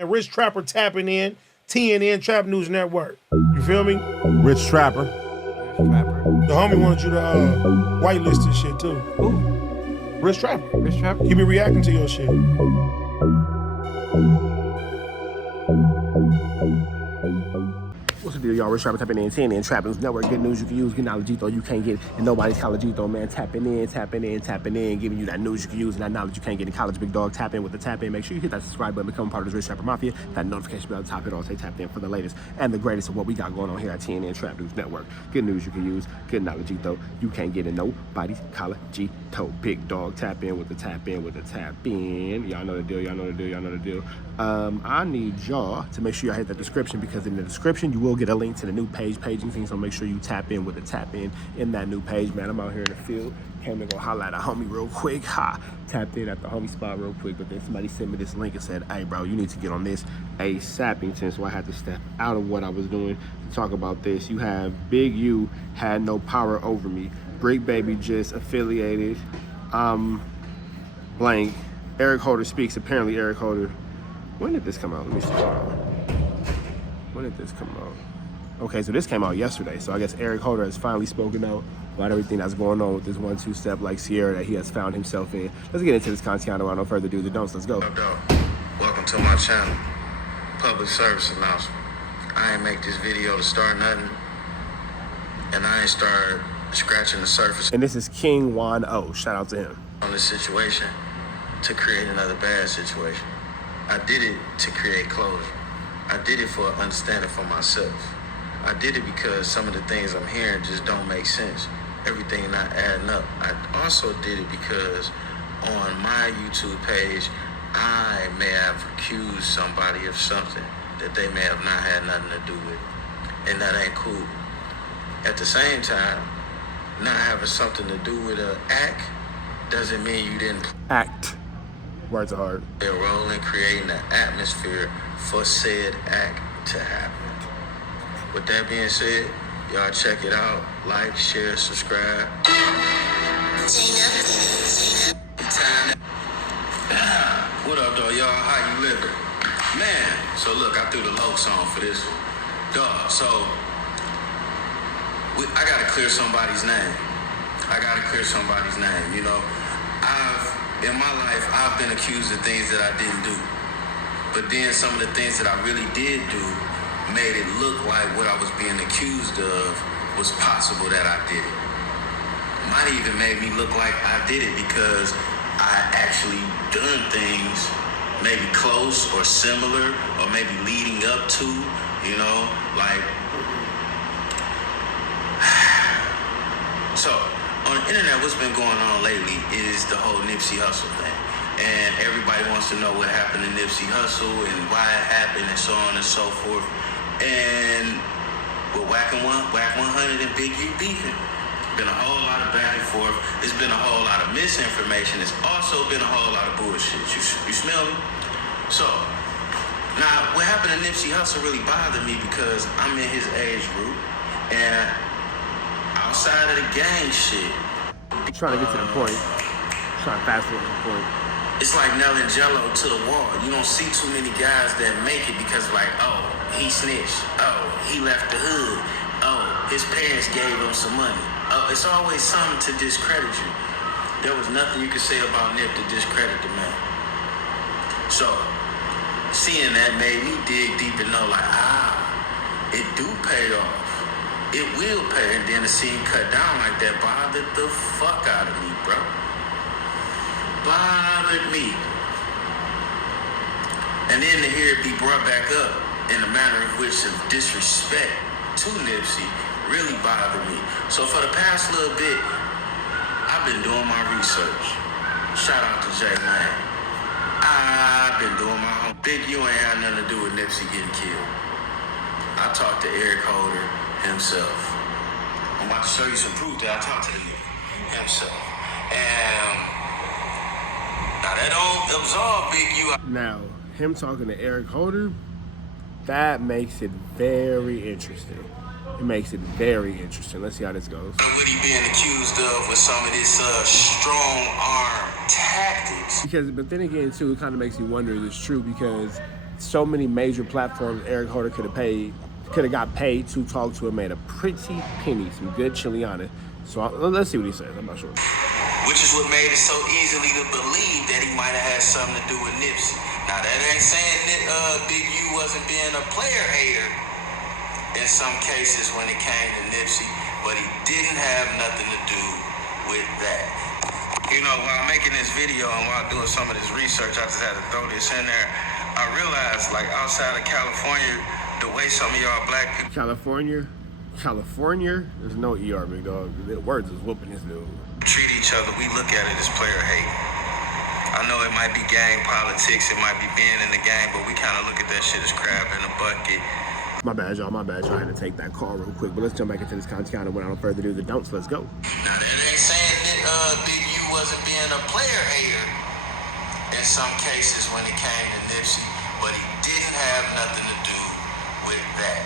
And Rich Trapper tapping in, TNN Trap News Network. You feel me? Rich Trapper. The homie wanted you to whitelist this shit too. Who? Rich Trapper. Rich Trapper? He be reacting to your shit. What's the deal, y'all? Rich Trapper tapping in, TNN Trap News Network. Good news you can use, good knowledge though you can't get in nobody's college though, man. Tapping in, giving you that news you can use and that knowledge you can't get in college. Big dog, tap in with the tap in. Make sure you hit that subscribe button, become part of the Rich Trapper Mafia. That notification bell at the top, it all say tapped in for the latest and the greatest of what we got going on here at TNN Trap News Network. Good news you can use, good knowledge though you can't get in nobody's college toe. Big dog, tap in with the tap in with the tap in. Y'all know the deal, y'all know the deal, y'all know the deal. I need y'all to make sure y'all hit the description, because in the description you will get a link to the new paging thing, so make sure you tap in with the tap in that new page, man. I'm out here in the field, came to go holla at a homie real quick, tapped in at the homie spot real quick, but then somebody sent me this link and said, hey bro, you need to get on this ASAP, so I had to step out of what I was doing to talk about this. You have Big U had no power over me. Bricc baby just affiliated, blank. Eric Holder speaks. Apparently Eric Holder, when did this come out? Let me see. When did this come out? Okay, so this came out yesterday. So I guess Eric Holder has finally spoken out about everything that's going on with this 1-2 step like Sierra that he has found himself in. Let's get into this content without no further ado. The don'ts, let's go. Welcome to my channel. Public service announcement. I ain't make this video to start nothing, and I ain't start scratching the surface. And this is King Juan O. Shout out to him. On this situation to create another bad situation. I did it to create closure. I did it for understanding for myself. I did it because some of the things I'm hearing just don't make sense. Everything not adding up. I also did it because on my YouTube page, I may have accused somebody of something that they may have not had nothing to do with. And that ain't cool. At the same time, not having something to do with an act doesn't mean you didn't act. Words are hard. Play a role in creating an atmosphere for said act to happen. With that being said, y'all check it out. Like, share, subscribe. What up, though, y'all? How you living? Man, so look, I threw the Loke song for this one. Dog, so I gotta clear somebody's name. You know, in my life, I've been accused of things that I didn't do. But then some of the things that I really did do made it look like what I was being accused of was possible that I did it. Might even made me look like I did it because I actually done things maybe close or similar or maybe leading up to, you know, like. So, on the internet, what's been going on lately is the whole Nipsey Hussle thing. And everybody wants to know what happened to Nipsey Hussle and why it happened and so on and so forth. And with Whack 100 and Big U beefing. Been a whole lot of back and forth. There's been a whole lot of misinformation. There's also been a whole lot of bullshit. You smell me? So, now what happened to Nipsey Hussle really bothered me because I'm in his age group. And outside of the gang shit. Trying to get to the point. Trying to fast forward to the point. It's like nailing Jello to the wall. You don't see too many guys that make it because like, oh, he snitched. Oh, he left the hood. Oh, his parents gave him some money. Oh, it's always something to discredit you. There was nothing you could say about Nip to discredit the man. So, seeing that made me dig deep and know like, it do pay off. It will pay. And then to see him cut down like that bothered the fuck out of me, bro. Bothered me. And then to hear it be brought back up in a manner of which of disrespect to Nipsey really bothered me. So for the past little bit, I've been doing my research. Shout out to Jay Man. I've been doing my own. Big U ain't had nothing to do with Nipsey getting killed. I talked to Eric Holder himself. I'm about to show you some proof that I talked to him himself. And now that don't absolve Big U. Now, him talking to Eric Holder, that makes it very interesting. It makes it very interesting. Let's see how this goes. What he being accused of with some of this strong arm tactics. But then again, too, it kind of makes you wonder if it's true because so many major platforms Eric Holder could have got paid to talk to and made a pretty penny, some good chiliana. So let's see what he says. I'm not sure. Which is what made it so easily to believe that he might have had something to do with Nipsey. Now that ain't saying that Big U wasn't being a player hater in some cases when it came to Nipsey, but he didn't have nothing to do with that. You know, while making this video and while doing some of this research, I just had to throw this in there. I realized, like, outside of California, the way some of y'all black people... California? There's no ER, big dog. The words is whooping this dude. ...treat each other, we look at it as player hate. I know it might be gang politics, it might be being in the game, but we kind of look at that shit as crab in a bucket. My bad, y'all. I had to take that call real quick, but let's jump back into this content without further ado. The don'ts, let's go. Now, that ain't saying that Big U wasn't being a player hater in some cases when it came to Nipsey, but he didn't have nothing to do with that.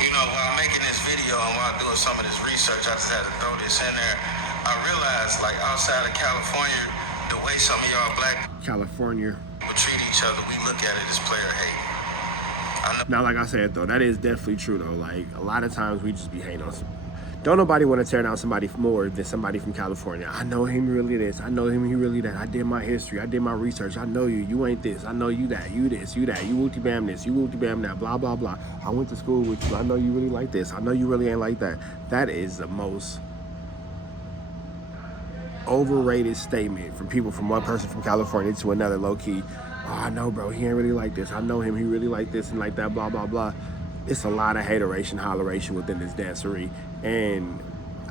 You know, while making this video and while doing some of this research, I just had to throw this in there. I realized, like, outside of California, the way some of y'all black California people treat each other, we look at it as player hate. Now, like I said, though, that is definitely true, though. Like, a lot of times we just be hating on some. Don't nobody want to tear down somebody more than somebody from California. I know him really this. I know him he really that. I did my history. I did my research. I know you. You ain't this. I know you that. You this. You that. You wooty bam this. You wooty bam that. Blah, blah, blah. I went to school with you. I know you really like this. I know you really ain't like that. That is the most overrated statement from people, from one person from California to another, low-key. Oh, I know, bro, he ain't really like this. I know him, he really like this and like that, blah, blah, blah. It's a lot of hateration, holleration within this dancery. And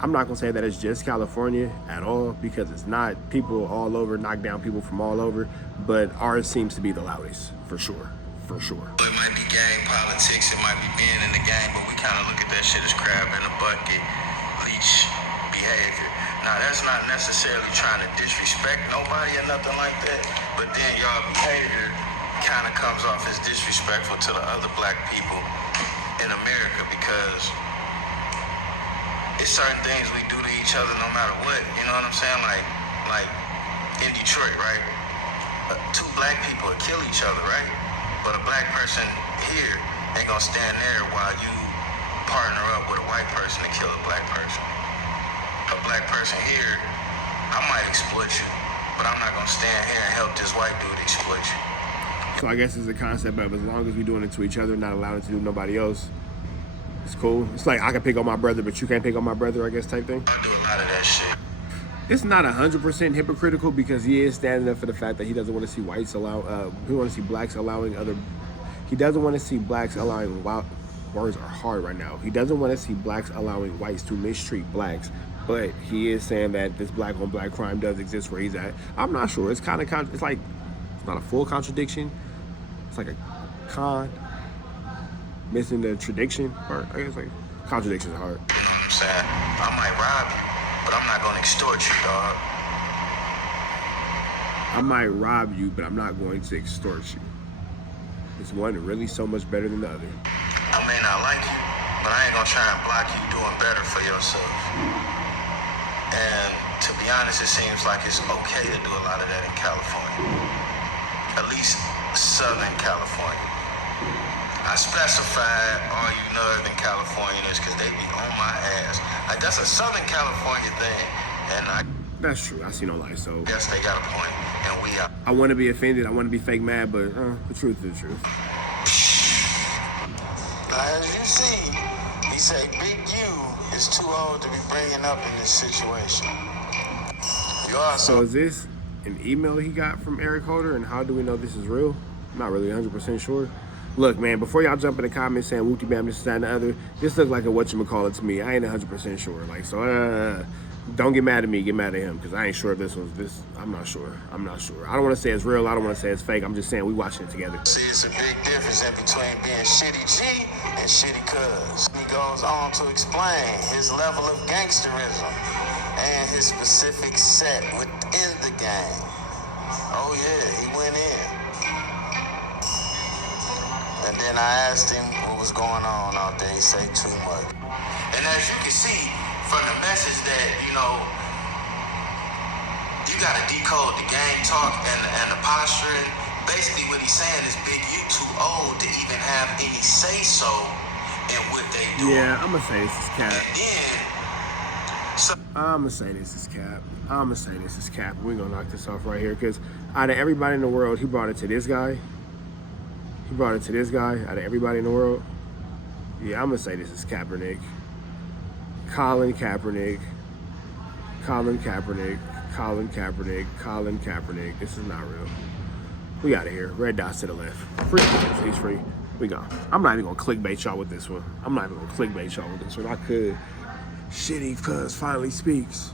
I'm not gonna say that it's just California at all, because it's not. People all over knock down people from all over, but ours seems to be the loudest, for sure, for sure. It might be gang politics, it might be being in the game, but we kind of look at that shit as crab in a bucket, leech behavior. Now, that's not necessarily trying to disrespect nobody or nothing like that, but then y'all behavior kind of comes off as disrespectful to the other black people in America, because it's certain things we do to each other no matter what, you know what I'm saying? Like in Detroit, right? Two black people will kill each other, right? But a black person here ain't gonna stand there while you partner up with a white person to kill a black person. A black person here, I might exploit you, but I'm not gonna stand here and help this white dude exploit you. So I guess it's a concept of, as long as we're doing it to each other, not allowing it to do nobody else, it's cool. It's like, I can pick on my brother, but you can't pick on my brother, I guess, type thing. I do a lot of that shit. It's not 100% hypocritical, because he is standing up for the fact that he doesn't want to see whites he want to see blacks allowing he doesn't want to see blacks allowing, words are hard right now. He doesn't want to see blacks allowing whites to mistreat blacks. But he is saying that this black on black crime does exist where he's at. I'm not sure. It's kind of it's like, it's not a full contradiction. It's like a missing the tradiction part. I guess, like, contradictions are hard. You know what I'm saying? I might rob you, but I'm not gonna extort you, dog. I might rob you, but I'm not going to extort you. Is one really so much better than the other? I may not like you, but I ain't gonna try and block you doing better for yourself. And to be honest, it seems like it's okay to do a lot of that in California. At least Southern California. I specified all you Northern Californians because they be on my ass. Like, that's a Southern California thing. And that's true. I see no lie. So yes, they got a point. And we are. I want to be offended. I want to be fake mad, but the truth is the truth. Now, as you see, he say Big U is too old to be bringing up in this situation. So is this an email he got from Eric Holder, and how do we know this is real? I'm not really 100% sure. Look, man, before y'all jump in the comments saying wooty bam, this, that, and the other, this looks like a whatchamacallit to me. I ain't 100% sure. Like, so don't get mad at me, get mad at him, because I ain't sure if this was this. I'm not sure. I don't want to say it's real. I don't want to say it's fake. I'm just saying we watching it together. See, it's a big difference in between being shitty G and shitty cuz. He goes on to explain his level of gangsterism and his specific set within the game. Oh yeah, he went in. And then I asked him what was going on out there. He said too much. And as you can see from the message that, you know, you got to decode the game talk and the posturing Basically, what he's saying is, Big, you too old to even have any say-so in what they do. Yeah, I'm gonna say this is cap. And then, I'm gonna say this is cap. I'm gonna say this is cap. We're gonna knock this off right here because out of everybody in the world, he brought it to this guy. He brought it to this guy out of everybody in the world. Yeah, I'm gonna say this is Kaepernick. Colin Kaepernick. Colin Kaepernick. Colin Kaepernick. Colin Kaepernick. This is not real. We out of here. Red dots to the left. Free. He's free. We gone. I'm not even gonna clickbait y'all with this one. I'm not even gonna clickbait y'all with this one. I could. Shitty cuz finally speaks.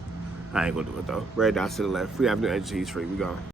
I ain't gonna do it though. Red dots to the left. Free Avenue Edge. He's free. We gone.